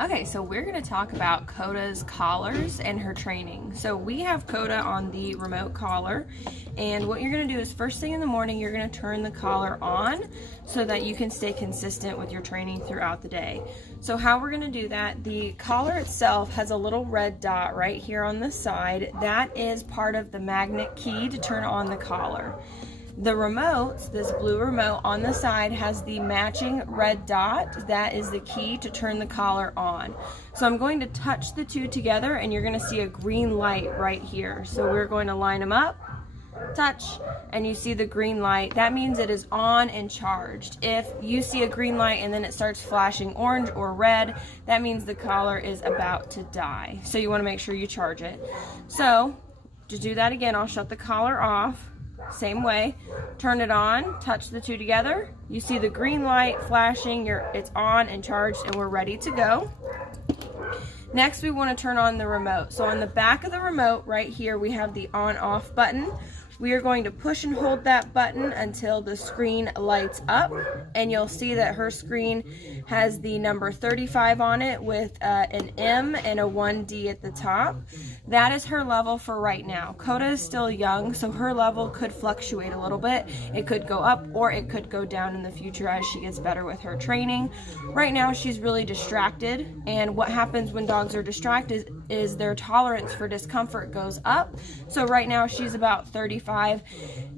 Okay, so we're going to talk about Koda's collars and her training. So we have Koda on the remote collar, and what you're going to do is first thing in the morning you're going to turn the collar on so that you can stay consistent with your training throughout the day. So how we're going to do that, the collar itself has a little red dot right here on the side. That is part of the magnet key to turn on the collar. The remote, this blue remote on the side, has the matching red dot. That is the key to turn the collar on. So I'm going to touch the two together and you're going to see a green light right here. So we're going to line them up, touch, and you see the green light. That means it is on and charged. If you see a green light and then it starts flashing orange or red, that means the collar is about to die. So you want to make sure you charge it. So to do that again, I'll shut the collar off. Same way, turn it on, touch the two together, you see the green light flashing, it's on and charged and we're ready to go. Next we want to turn on the remote. So on the back of the remote right here we have the on-off button. We are going to push and hold that button until the screen lights up, and you'll see that her screen has the number 35 on it with an M and a 1D at the top. That is her level for right now. Koda is still young, so her level could fluctuate a little bit. It could go up or it could go down in the future as she gets better with her training. Right now she's really distracted, and what happens when dogs are distracted is their tolerance for discomfort goes up. So right now she's about 35.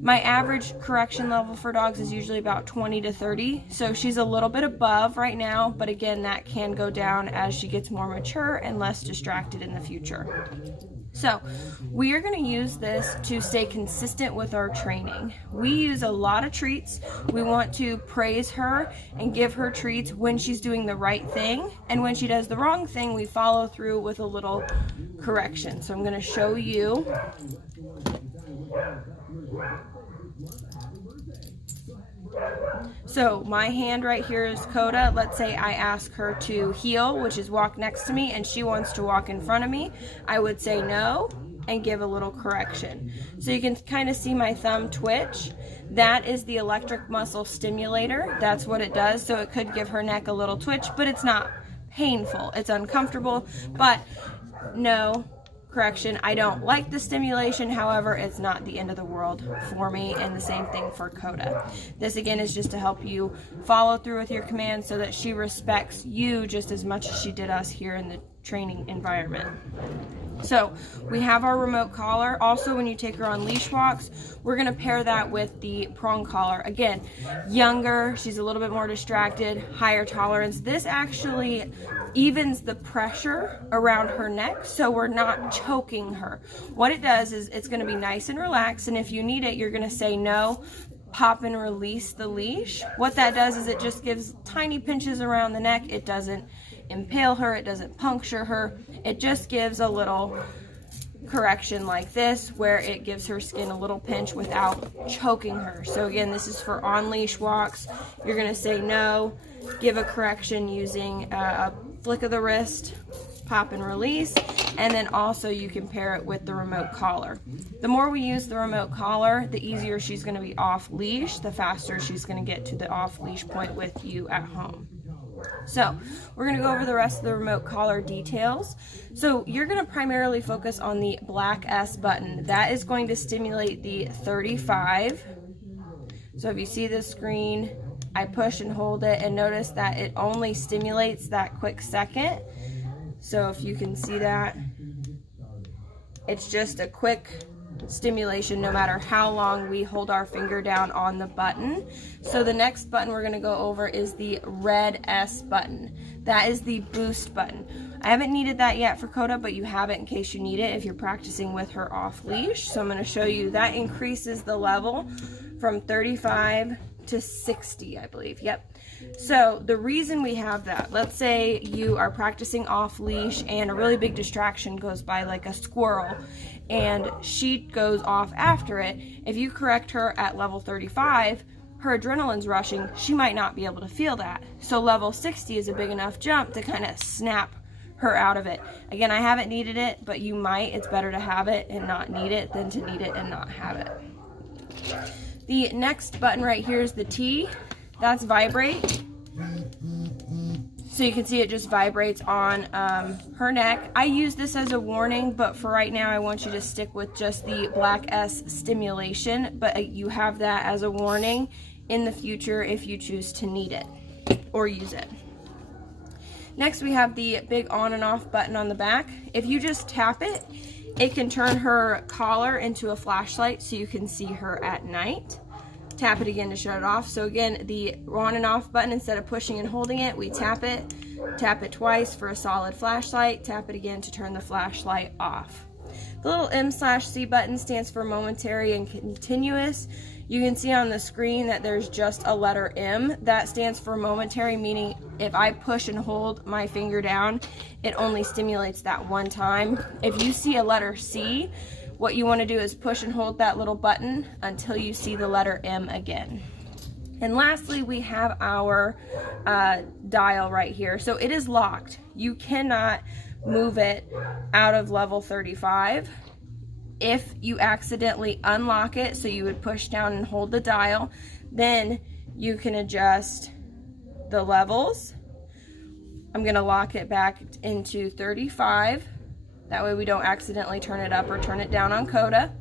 My average correction level for dogs is usually about 20 to 30, so she's a little bit above right now, but again, that can go down as she gets more mature and less distracted in the future. So we are going to use this to stay consistent with our training. We use a lot of treats. We want to praise her and give her treats when she's doing the right thing, and when she does the wrong thing, we follow through with a little correction. So I'm going to show you. So my hand right here is Koda. Let's say I ask her to heel, which is walk next to me, and she wants to walk in front of me. I would say no and give a little correction. So you can kind of see my thumb twitch. That is the electric muscle stimulator. That's what it does. So it could give her neck a little twitch, but it's not painful. It's uncomfortable, but no correction. I don't like the stimulation, however, it's not the end of the world for me, and the same thing for Koda. This again is just to help you follow through with your commands so that she respects you just as much as she did us here in the training environment. So we have our remote collar. Also, when you take her on leash walks, we're going to pair that with the prong collar. Again, younger, she's a little bit more distracted, higher tolerance. This actually evens the pressure around her neck, so we're not choking her. What it does is it's going to be nice and relaxed, and if you need it, you're going to say no, pop and release the leash. What that does is it just gives tiny pinches around the neck. It doesn't impale her, it doesn't puncture her, it just gives a little correction like this where it gives her skin a little pinch without choking her. So again, this is for on leash walks. You're going to say no, give a correction using a flick of the wrist, pop and release, and then also you can pair it with the remote collar. The more we use the remote collar, the easier she's going to be off leash, the faster she's going to get to the off leash point with you at home. So we're going to go over the rest of the remote collar details. So you're going to primarily focus on the black S button. That is going to stimulate the 35. So if you see the screen, I push and hold it, and notice that it only stimulates that quick second. So if you can see that, it's just a quick stimulation no matter how long we hold our finger down on the button. So the next button we're going to go over is the red S button. That is the boost button. I haven't needed that yet for Koda, but you have it in case you need it if you're practicing with her off leash. So I'm going to show you that increases the level from 35 to 60, I believe. Yep. So the reason we have that, let's say you are practicing off leash and a really big distraction goes by, like a squirrel, and she goes off after it. If you correct her at level 35, her adrenaline's rushing, she might not be able to feel that. So level 60 is a big enough jump to kind of snap her out of it. Again, I haven't needed it, but you might. It's better to have it and not need it than to need it and not have it. The next button right here is the T. That's vibrate. So you can see it just vibrates on her neck. I use this as a warning, but for right now I want you to stick with just the Black S stimulation, but you have that as a warning in the future if you choose to need it or use it. Next we have the big on and off button on the back. If you just tap it, it can turn her collar into a flashlight so you can see her at night. Tap it again to shut it off. So again, the on and off button, instead of pushing and holding it, we tap it twice for a solid flashlight, tap it again to turn the flashlight off. The little M/C button stands for momentary and continuous. You can see on the screen that there's just a letter M. That stands for momentary, meaning if I push and hold my finger down, it only stimulates that one time. If you see a letter C, what you want to do is push and hold that little button until you see the letter M again. And lastly, we have our dial right here. So it is locked. You cannot move it out of level 35. If you accidentally unlock it, so you would push down and hold the dial, then you can adjust the levels. I'm going to lock it back into 35. That way we don't accidentally turn it up or turn it down on Koda.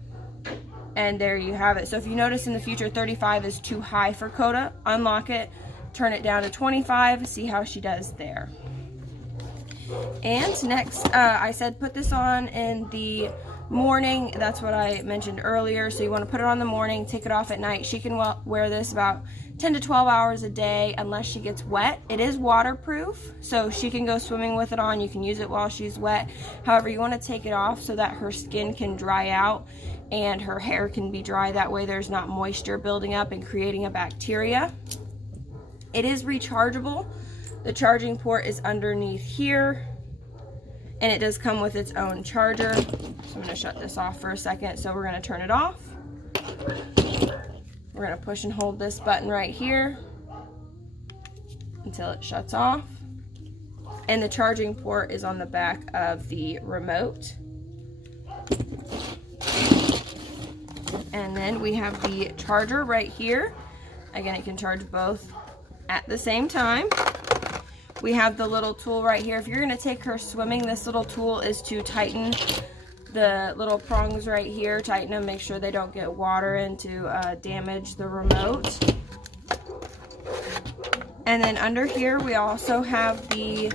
And there you have it. So if you notice in the future 35 is too high for Koda, unlock it, turn it down to 25, see how she does there. And next, I said put this on in the morning. That's what I mentioned earlier. So you want to put it on in the morning, take it off at night. She can wear this about 10 to 12 hours a day unless she gets wet. It is waterproof, so she can go swimming with it on. You can use it while she's wet. However, you want to take it off so that her skin can dry out and her hair can be dry. That way there's not moisture building up and creating a bacteria. It is rechargeable. The charging port is underneath here, and it does come with its own charger. So I'm going to shut this off for a second. So we're going to turn it off. We're going to push and hold this button right here until it shuts off. And the charging port is on the back of the remote. And then we have the charger right here. Again, it can charge both at the same time. We have the little tool right here. If you're going to take her swimming, this little tool is to tighten the little prongs right here. Tighten them, make sure they don't get water in to damage the remote. And then under here we also have the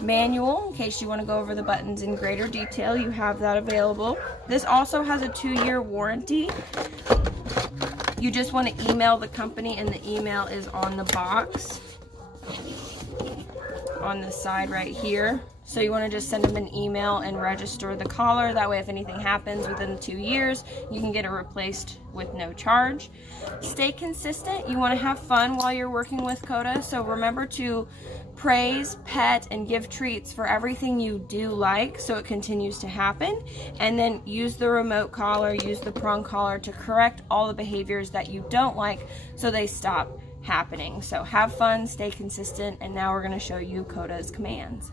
manual. In case you want to go over the buttons in greater detail, you have that available. This also has a 2-year warranty. You just want to email the company, and the email is on the box on the side right here. So you want to just send them an email and register the collar. That way if anything happens within 2 years, you can get it replaced with no charge. Stay consistent. You want to have fun while you're working with Koda. So remember to praise, pet, and give treats for everything you do like so it continues to happen. And then use the remote collar, use the prong collar to correct all the behaviors that you don't like so they stop happening. So have fun, stay consistent, and now we're going to show you Koda's commands.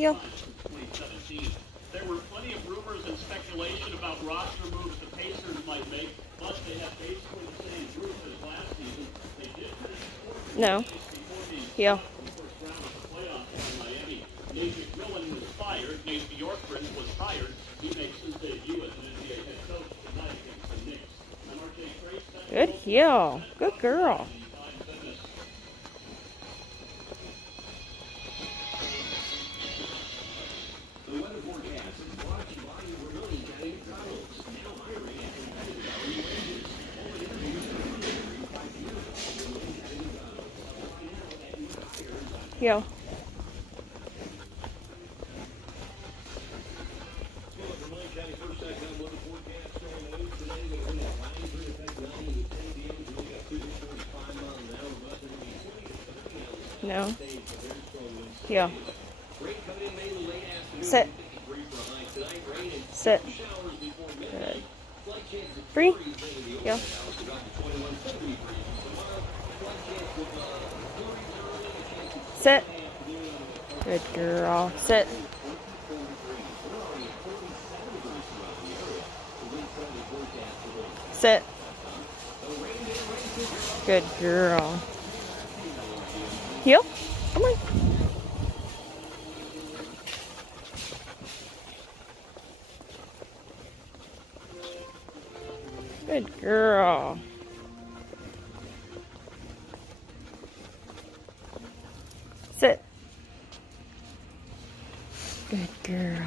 Heel. There were plenty of rumors and speculation about roster moves the Pacers might make, but they have basically the same group as last season. They did finish No. Heel. first round of the playoffs in Miami. Nate McMillan was fired. Nate Bjorkgren was hired. He makes his debut as an NBA head coach tonight against the Knicks. I'm RJ Trace. Good heel. Good girl. The weather forecast is brought to you by Vermillion County McDonald's. Now hiring at competitive hourly wages. All the interviews are under 35 years. Vermillion County McDonald's. Apply now at yourhire.com. Heel. Vermillion County First.com weather forecast showing winds today. The wind is light through effect 90 to 10 p.m. We got 45 miles an hour. But there will be 20 to 30 on the No. stage. Very strong winds. Heel. Rain coming in mainly late afternoon. Sit. 53 for a high tonight. Rain and Sit. showers before Good. midnight. Slight chance of Free. flurries in the Heel. overnight hours. We'll drop to 21, 70 degrees tomorrow. Slight chance of flurries early. A chance of Sit. afternoon. Good girl. Sit. 24 degrees. We're already at 47 degrees throughout the area. The wind friendly forecast today. Sit. The rain day races. Good girl. Heel. Come on. Good girl. Sit. Good girl.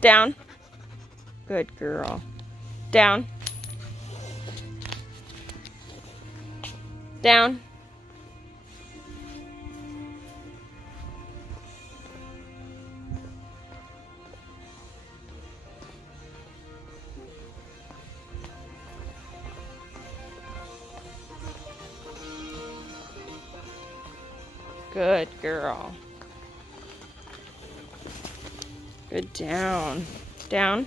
Down. Good girl. Down. Down. Good girl. Good down. Down.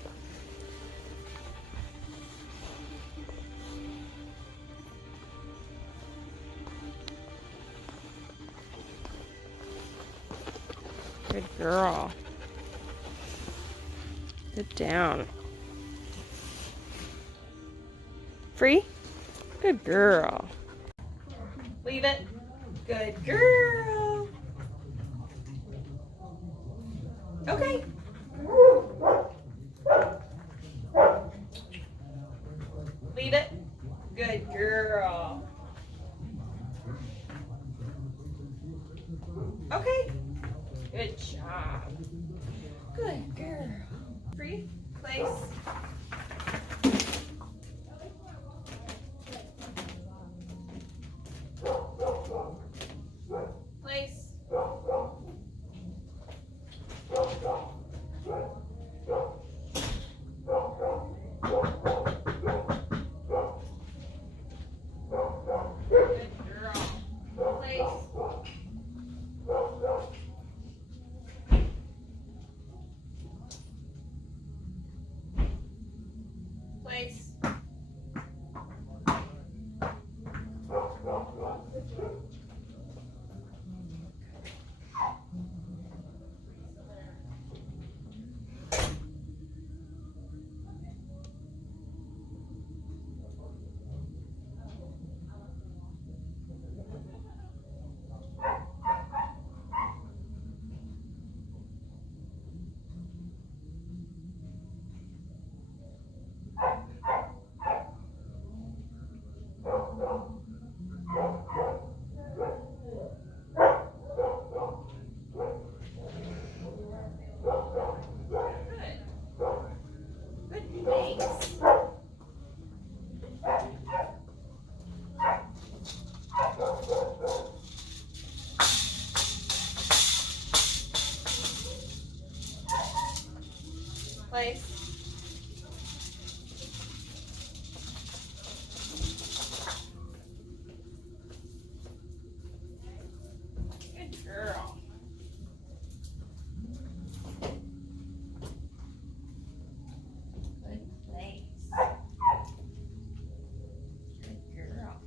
Good girl. Good down. Free? Good girl. Leave it. Good girl. Okay. Leave it. Good girl. Okay. Good job. Good girl. Free. Place. Place. Place. Good girl. Good place. Good girl.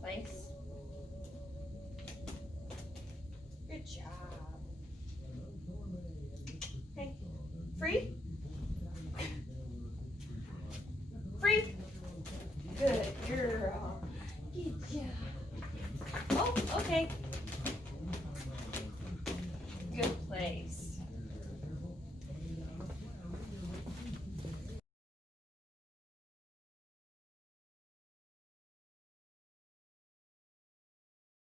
Place. Good job. Okay. Free? Free? Good girl. Good job. Oh, okay.